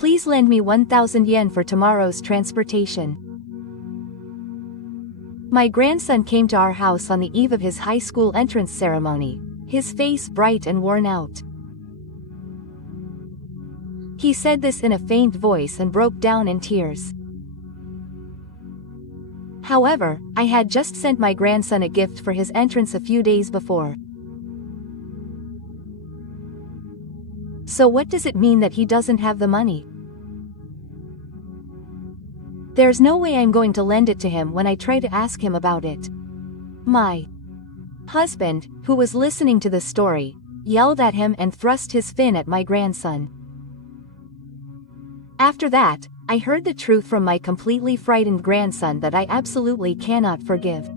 Please lend me 1,000 yen for tomorrow's transportation. My grandson came to our house on the eve of his high school entrance ceremony, his face bright and worn out. He said this in a faint voice and broke down in tears. However, I had just sent my grandson a gift for his entrance a few days before. So what does it mean that he doesn't have the money? There's no way I'm going to lend it to him when I try to ask him about it. My husband, who was listening to the story, yelled at him and thrust his fin at my grandson. After that, I heard the truth from my completely frightened grandson that I absolutely cannot forgive.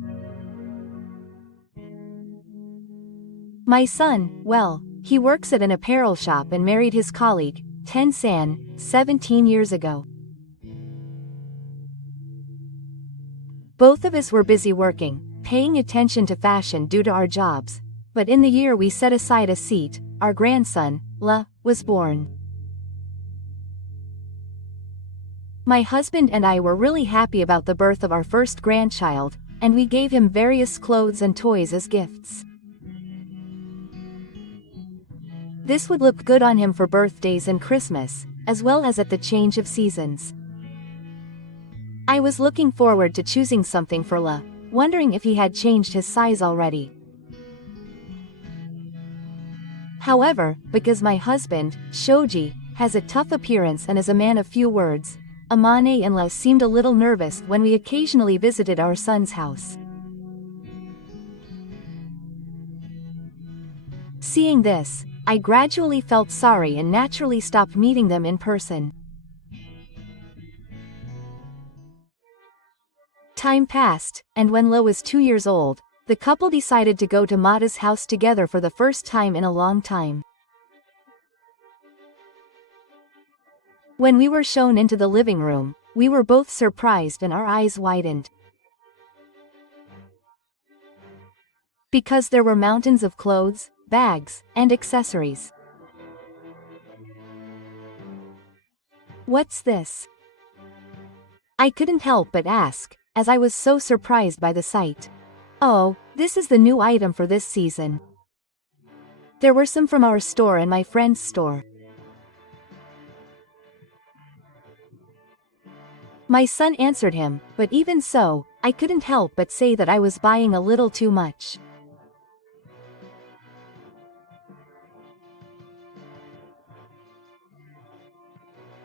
My son, well, he works at an apparel shop and married his colleague, Ten-san, 17 years ago. Both of us were busy working, paying attention to fashion due to our jobs, but in the year we set aside a seat, our grandson, La, was born. My husband and I were really happy about the birth of our first grandchild, and we gave him various clothes and toys as gifts. This would look good on him for birthdays and Christmas, as well as at the change of seasons. I was looking forward to choosing something for La, wondering if he had changed his size already. However, because my husband, Shoji, has a tough appearance and is a man of few words, Amane and La seemed a little nervous when we occasionally visited our son's house. Seeing this, I gradually felt sorry and naturally stopped meeting them in person. Time passed, and when La was 2 years old, the couple decided to go to Mata's house together for the first time in a long time. When we were shown into the living room, we were both surprised and our eyes widened. Because there were mountains of clothes, bags, and accessories. What's this? I couldn't help but ask, as I was so surprised by the sight. Oh, this is the new item for this season. There were some from our store and my friend's store. My son answered him, but even so, I couldn't help but say that I was buying a little too much.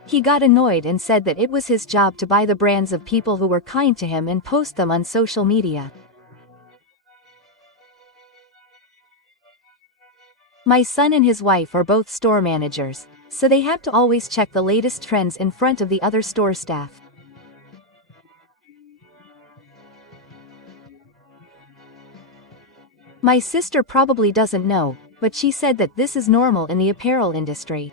He got annoyed and said that it was his job to buy the brands of people who were kind to him and post them on social media. My son and his wife are both store managers, so they have to always check the latest trends in front of the other store staff. My sister probably doesn't know, but she said that this is normal in the apparel industry.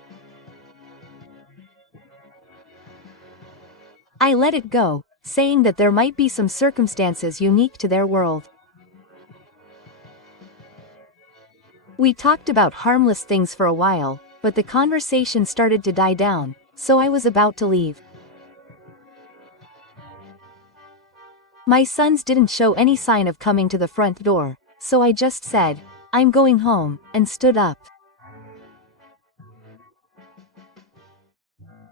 I let it go, saying that there might be some circumstances unique to their world. We talked about harmless things for a while, but the conversation started to die down, so I was about to leave. My sons didn't show any sign of coming to the front door, so I just said, "I'm going home," and stood up.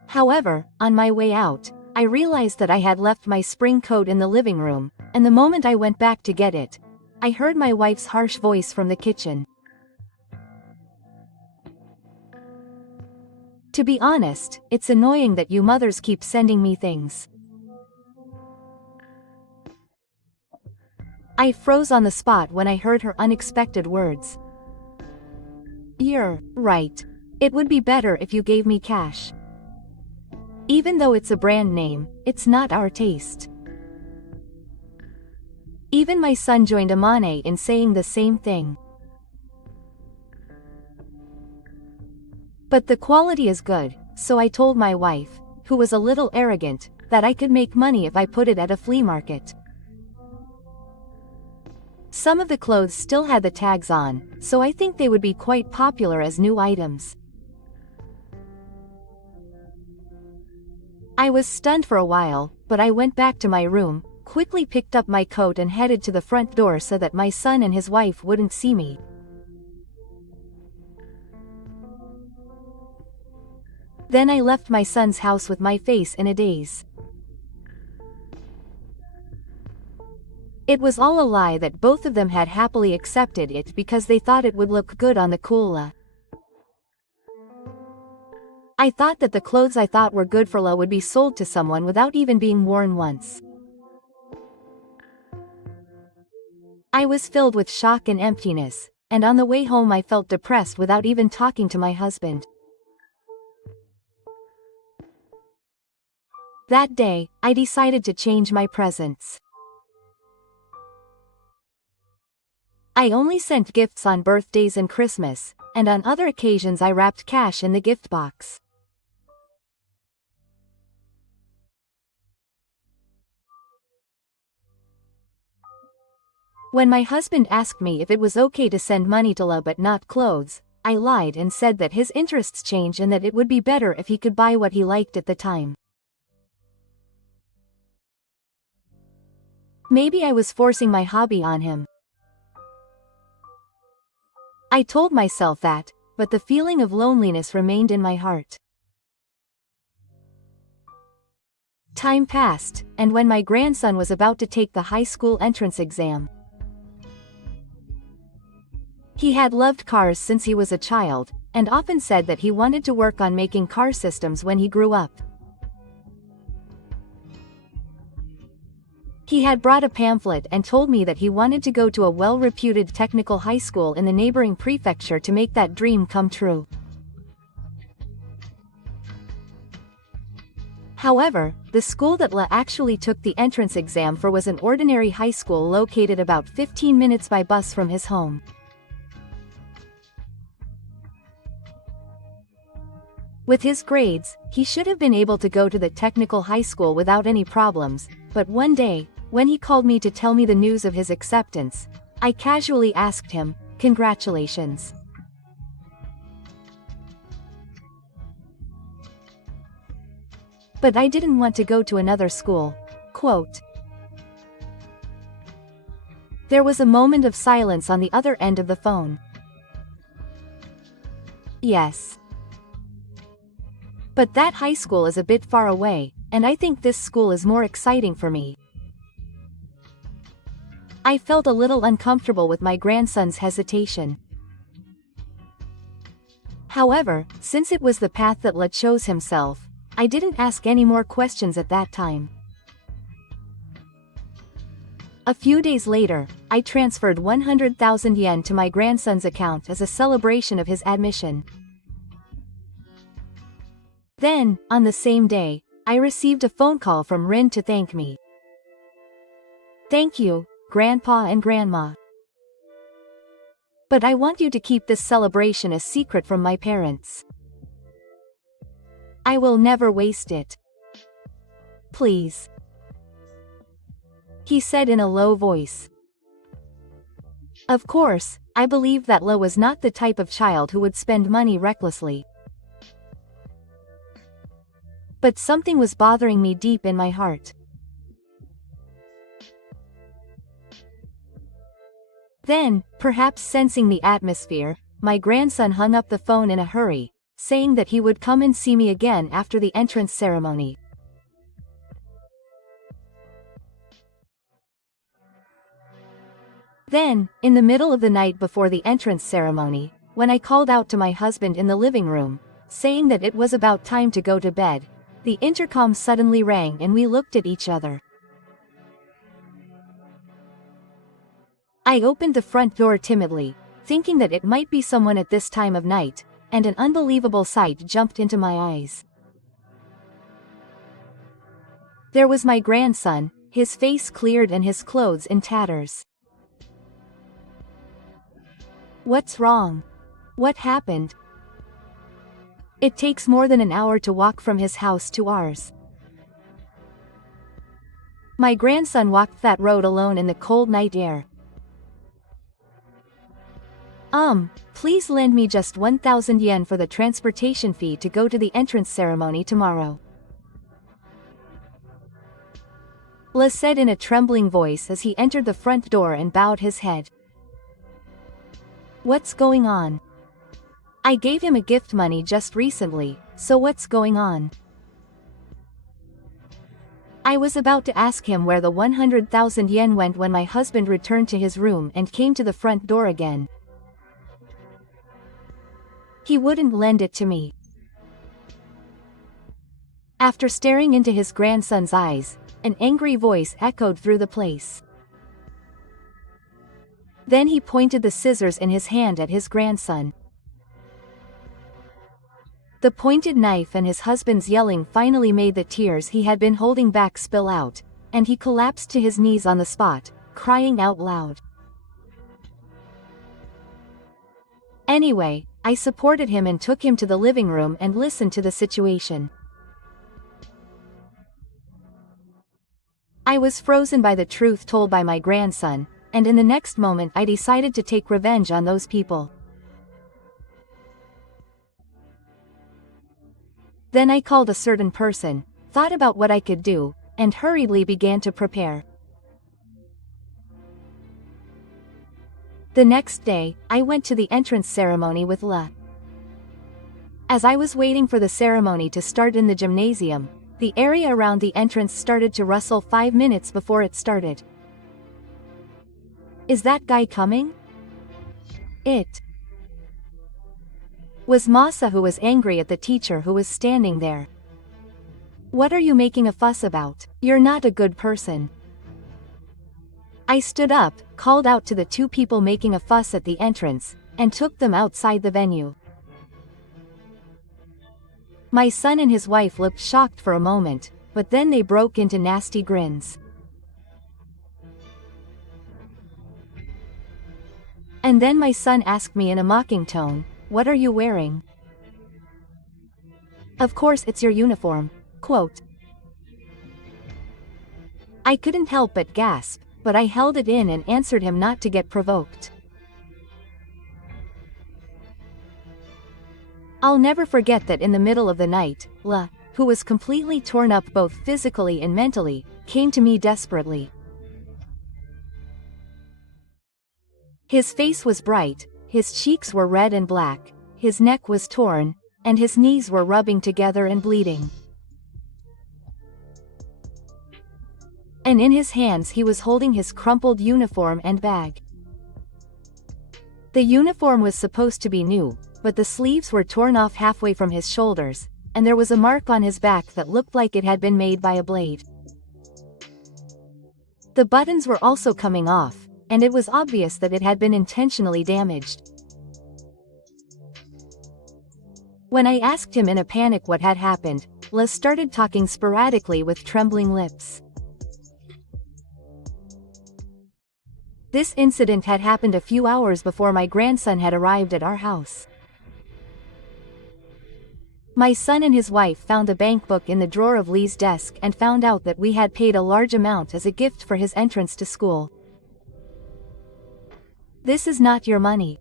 However, on my way out, I realized that I had left my spring coat in the living room, and the moment I went back to get it, I heard my wife's harsh voice from the kitchen. To be honest, it's annoying that you mothers keep sending me things. I froze on the spot when I heard her unexpected words. You're right. It would be better if you gave me cash. Even though it's a brand name, it's not our taste. Even my son joined Amane in saying the same thing. But the quality is good, so I told my wife, who was a little arrogant, that I could make money if I put it at a flea market. Some of the clothes still had the tags on, so I think they would be quite popular as new items. I was stunned for a while, but I went back to my room, quickly picked up my coat and headed to the front door so that my son and his wife wouldn't see me. Then I left my son's house with my face in a daze. It was all a lie that both of them had happily accepted it because they thought it would look good on the Kula. I thought that the clothes I thought were good for La would be sold to someone without even being worn once. I was filled with shock and emptiness, and on the way home I felt depressed without even talking to my husband. That day, I decided to change my presents. I only sent gifts on birthdays and Christmas, and on other occasions I wrapped cash in the gift box. When my husband asked me if it was okay to send money to La but not clothes, I lied and said that his interests change and that it would be better if he could buy what he liked at the time. Maybe I was forcing my hobby on him. I told myself that, but the feeling of loneliness remained in my heart. Time passed, and when my grandson was about to take the high school entrance exam. He had loved cars since he was a child, and often said that he wanted to work on making car systems when he grew up. He had brought a pamphlet and told me that he wanted to go to a well-reputed technical high school in the neighboring prefecture to make that dream come true. However, the school that La actually took the entrance exam for was an ordinary high school located about 15 minutes by bus from his home. With his grades, he should have been able to go to the technical high school without any problems, but one day, when he called me to tell me the news of his acceptance, I casually asked him, "Congratulations." But I didn't want to go to another school. Quote. There was a moment of silence on the other end of the phone. Yes. But that high school is a bit far away, and I think this school is more exciting for me. I felt a little uncomfortable with my grandson's hesitation. However, since it was the path that La chose himself, I didn't ask any more questions at that time. A few days later, I transferred 100,000 yen to my grandson's account as a celebration of his admission. Then, on the same day, I received a phone call from Rin to thank me. Thank you, Grandpa and Grandma. But I want you to keep this celebration a secret from my parents. I will never waste it. Please. He said in a low voice. Of course, I believed that La was not the type of child who would spend money recklessly. But something was bothering me deep in my heart. Then, perhaps sensing the atmosphere, my grandson hung up the phone in a hurry, saying that he would come and see me again after the entrance ceremony. Then, in the middle of the night before the entrance ceremony, when I called out to my husband in the living room, saying that it was about time to go to bed, the intercom suddenly rang and we looked at each other. I opened the front door timidly, thinking that it might be someone at this time of night, and an unbelievable sight jumped into my eyes. There was my grandson, his face cleared and his clothes in tatters. What's wrong? What happened? It takes more than an hour to walk from his house to ours. My grandson walked that road alone in the cold night air. Please lend me just 1,000 yen for the transportation fee to go to the entrance ceremony tomorrow. Le said in a trembling voice as he entered the front door and bowed his head. What's going on? I gave him a gift money just recently, so what's going on? I was about to ask him where the 100,000 yen went when my husband returned to his room and came to the front door again. He wouldn't lend it to me. After staring into his grandson's eyes, an angry voice echoed through the place. Then he pointed the scissors in his hand at his grandson. The pointed knife and his husband's yelling finally made the tears he had been holding back spill out, and he collapsed to his knees on the spot, crying out loud. Anyway, I supported him and took him to the living room and listened to the situation. I was frozen by the truth told by my grandson, and in the next moment I decided to take revenge on those people. Then I called a certain person, thought about what I could do, and hurriedly began to prepare. The next day, I went to the entrance ceremony with Le. As I was waiting for the ceremony to start in the gymnasium, the area around the entrance started to rustle 5 minutes before it started. Is that guy coming? It was Masa, who was angry at the teacher who was standing there. What are you making a fuss about? You're not a good person. I stood up, called out to the two people making a fuss at the entrance, and took them outside the venue. My son and his wife looked shocked for a moment, but then they broke into nasty grins. And then my son asked me in a mocking tone, "What are you wearing?" "Of course it's your uniform," quote. I couldn't help but gasp, but I held it in and answered him not to get provoked. I'll never forget that in the middle of the night, Le, who was completely torn up both physically and mentally, came to me desperately. His face was bright, his cheeks were red and black, his neck was torn, and his knees were rubbing together and bleeding. And in his hands he was holding his crumpled uniform and bag. The uniform was supposed to be new, but the sleeves were torn off halfway from his shoulders, and there was a mark on his back that looked like it had been made by a blade. The buttons were also coming off, and it was obvious that it had been intentionally damaged. When I asked him in a panic what had happened, Le started talking sporadically with trembling lips. This incident had happened a few hours before my grandson had arrived at our house. My son and his wife found the bank book in the drawer of Lee's desk and found out that we had paid a large amount as a gift for his entrance to school. "This is not your money."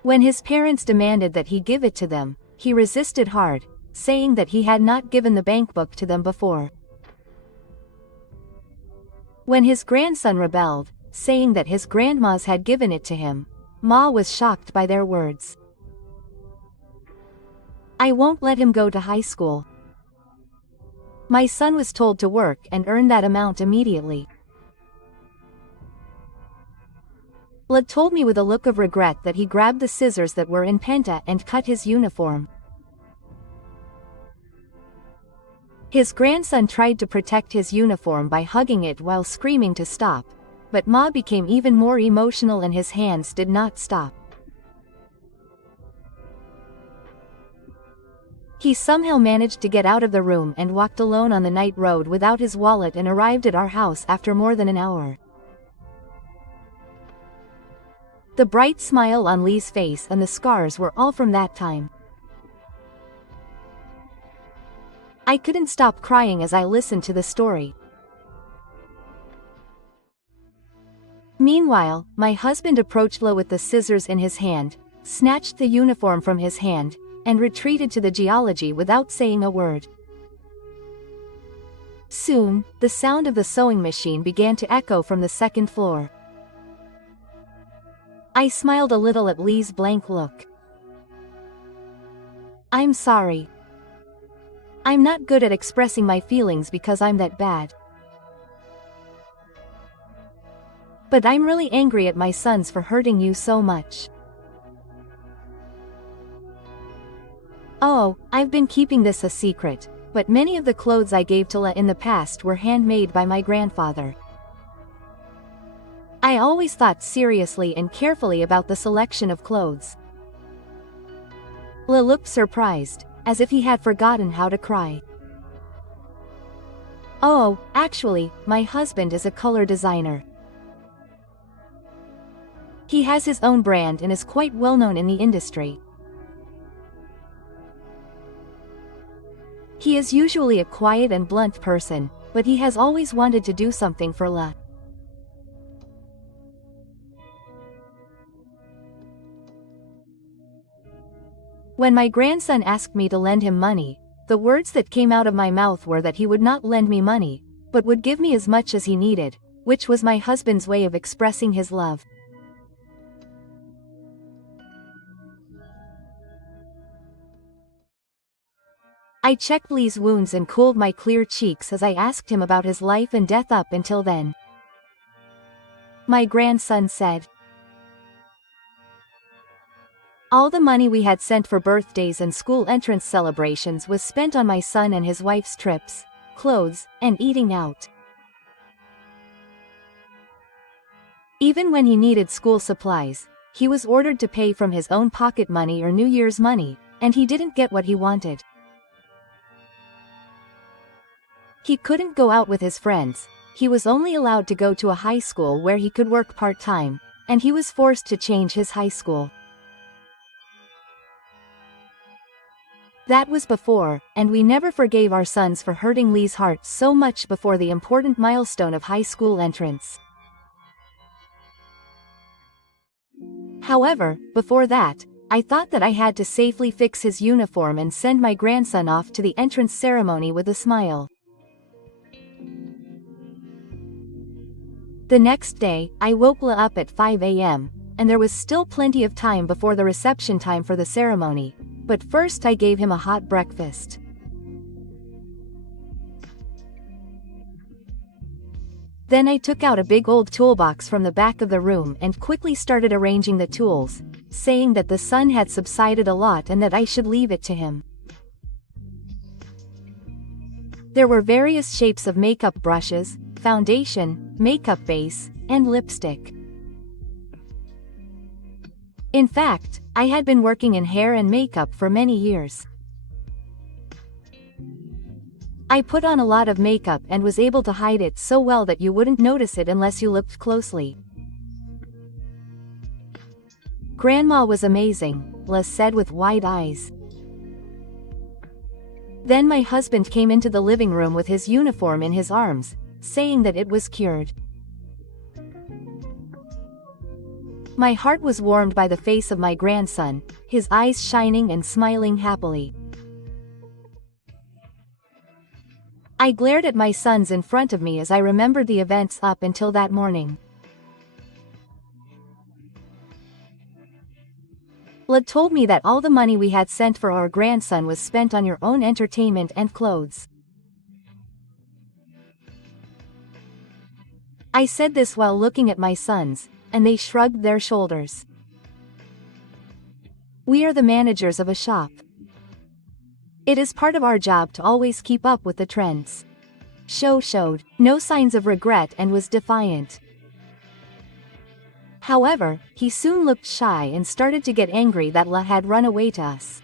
When his parents demanded that he give it to them, he resisted hard, saying that he had not given the bank book to them before. When his grandson rebelled, saying that his grandmas had given it to him, Ma was shocked by their words. "I won't let him go to high school." My son was told to work and earn that amount immediately. Le told me with a look of regret that he grabbed the scissors that were in Penta and cut his uniform. His grandson tried to protect his uniform by hugging it while screaming to stop, but Ma became even more emotional and his hands did not stop. He somehow managed to get out of the room and walked alone on the night road without his wallet and arrived at our house after more than an hour. The bright smile on Lee's face and the scars were all from that time. I couldn't stop crying as I listened to the story. Meanwhile, my husband approached Le with the scissors in his hand, snatched the uniform from his hand, and retreated to the geology without saying a word. Soon, the sound of the sewing machine began to echo from the second floor. I smiled a little at Lee's blank look. I'm sorry. I'm not good at expressing my feelings because I'm that bad. But I'm really angry at my sons for hurting you so much. Oh, I've been keeping this a secret, but many of the clothes I gave to La in the past were handmade by my grandfather. I always thought seriously and carefully about the selection of clothes. La looked surprised, as if he had forgotten how to cry. Oh, actually, my husband is a color designer. He has his own brand and is quite well known in the industry. He is usually a quiet and blunt person, but he has always wanted to do something for La. When my grandson asked me to lend him money, the words that came out of my mouth were that he would not lend me money, but would give me as much as he needed, which was my husband's way of expressing his love. I checked Lee's wounds and cooled my clear cheeks as I asked him about his life and death up until then. My grandson said, all the money we had sent for birthdays and school entrance celebrations was spent on my son and his wife's trips, clothes, and eating out. Even when he needed school supplies, he was ordered to pay from his own pocket money or New Year's money, and he didn't get what he wanted. He couldn't go out with his friends, he was only allowed to go to a high school where he could work part-time, and he was forced to change his high school. That was before, and we never forgave our sons for hurting Lee's heart so much before the important milestone of high school entrance. However, before that, I thought that I had to safely fix his uniform and send my grandson off to the entrance ceremony with a smile. The next day, I woke La up at 5 a.m., and there was still plenty of time before the reception time for the ceremony, but first I gave him a hot breakfast. Then I took out a big old toolbox from the back of the room and quickly started arranging the tools, saying that the sun had subsided a lot and that I should leave it to him. There were various shapes of makeup brushes, foundation, makeup base, and lipstick. In fact, I had been working in hair and makeup for many years. I put on a lot of makeup and was able to hide it so well that you wouldn't notice it unless you looked closely. Grandma was amazing, La said with wide eyes. Then my husband came into the living room with his uniform in his arms, saying that it was cured. My heart was warmed by the face of my grandson, his eyes shining and smiling happily. I glared at my sons in front of me as I remembered the events up until that morning. La told me that all the money we had sent for our grandson was spent on your own entertainment and clothes. I said this while looking at my sons, and they shrugged their shoulders. We are the managers of a shop. It is part of our job to always keep up with the trends. Showed no signs of regret and was defiant. However, he soon looked shy and started to get angry that La had run away to us.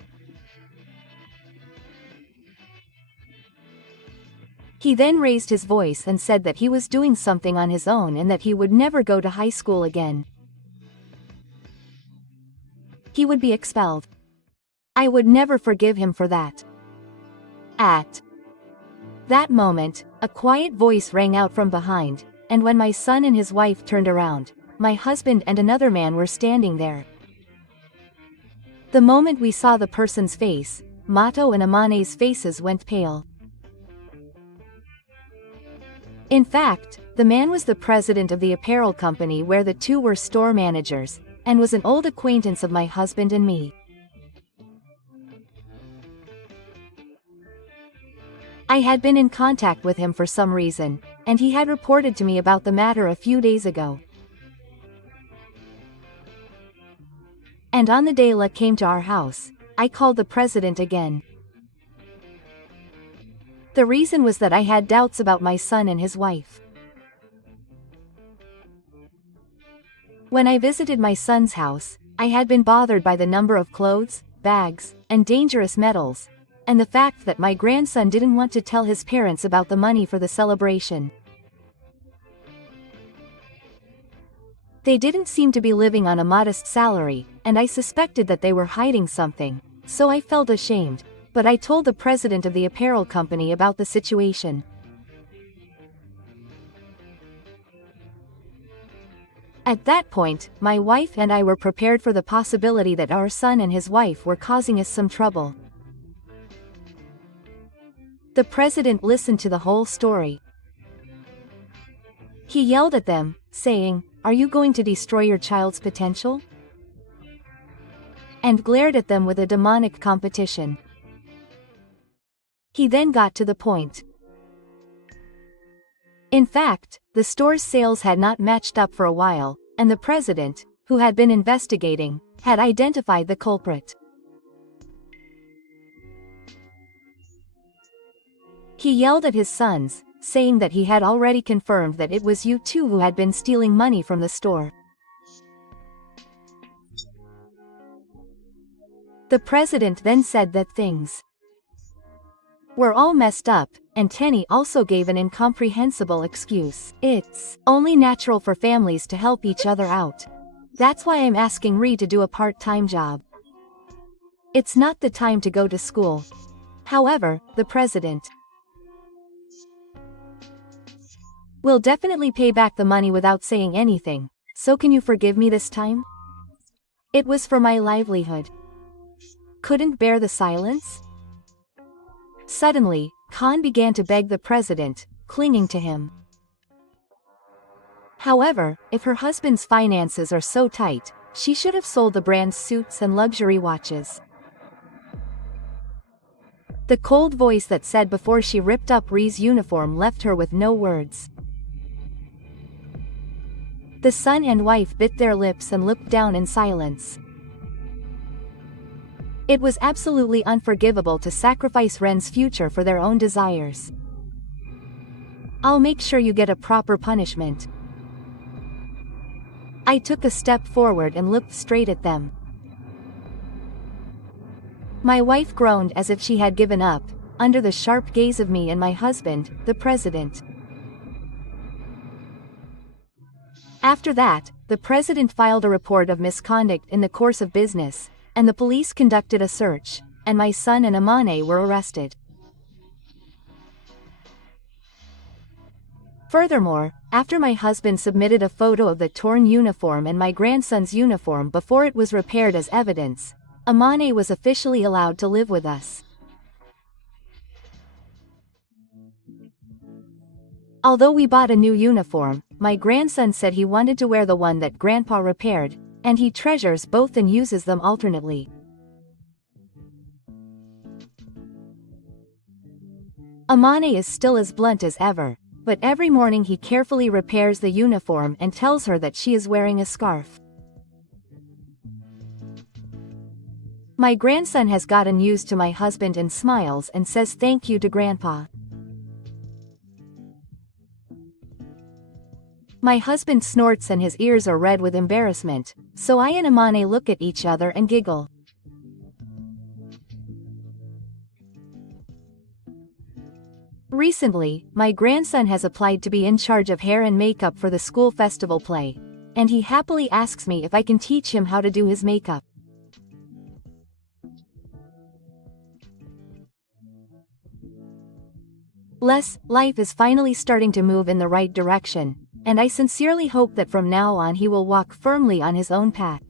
He then raised his voice and said that he was doing something on his own and that he would never go to high school again. He would be expelled. I would never forgive him for that. At that moment, a quiet voice rang out from behind, and when my son and his wife turned around, my husband and another man were standing there. The moment we saw the person's face, Mato and Amane's faces went pale. In fact, the man was the president of the apparel company where the two were store managers, and was an old acquaintance of my husband and me. I had been in contact with him for some reason, and he had reported to me about the matter a few days ago. And on the day La came to our house, I called the president again. The reason was that I had doubts about my son and his wife. When I visited my son's house, I had been bothered by the number of clothes, bags, and dangerous metals, and the fact that my grandson didn't want to tell his parents about the money for the celebration. They didn't seem to be living on a modest salary, and I suspected that they were hiding something, so I felt ashamed, but I told the president of the apparel company about the situation. At that point, my wife and I were prepared for the possibility that our son and his wife were causing us some trouble. The president listened to the whole story. He yelled at them, saying, "Are you going to destroy your child's potential?" And glared at them with a demonic competition. He then got to the point. In fact, the store's sales had not matched up for a while, and the president, who had been investigating, had identified the culprit. He yelled at his sons, saying that he had already confirmed that it was you two who had been stealing money from the store. The president then said that things were all messed up, and Tenny also gave an incomprehensible excuse. "It's only natural for families to help each other out. That's why I'm asking Ree to do a part-time job. It's not the time to go to school." However, the president will definitely pay back the money without saying anything, so can you forgive me this time? It was for my livelihood. Couldn't bear the silence? Suddenly, Khan began to beg the president, clinging to him. However, if her husband's finances are so tight, she should have sold the brand's suits and luxury watches. The cold voice that said before she ripped up Ree's uniform left her with no words. The son and wife bit their lips and looked down in silence. It was absolutely unforgivable to sacrifice Ren's future for their own desires. "I'll make sure you get a proper punishment." I took a step forward and looked straight at them. My wife groaned as if she had given up, under the sharp gaze of me and my husband, the president. After that, the president filed a report of misconduct in the course of business, and the police conducted a search, and my son and Amane were arrested. Furthermore, after my husband submitted a photo of the torn uniform and my grandson's uniform before it was repaired as evidence, Amane was officially allowed to live with us. Although we bought a new uniform, my grandson said he wanted to wear the one that Grandpa repaired, and he treasures both and uses them alternately. Amane is still as blunt as ever, but every morning he carefully repairs the uniform and tells her that she is wearing a scarf. My grandson has gotten used to my husband and smiles and says thank you to Grandpa. My husband snorts and his ears are red with embarrassment, so I and Amane look at each other and giggle. Recently, my grandson has applied to be in charge of hair and makeup for the school festival play, and he happily asks me if I can teach him how to do his makeup. Life is finally starting to move in the right direction, and I sincerely hope that from now on he will walk firmly on his own path.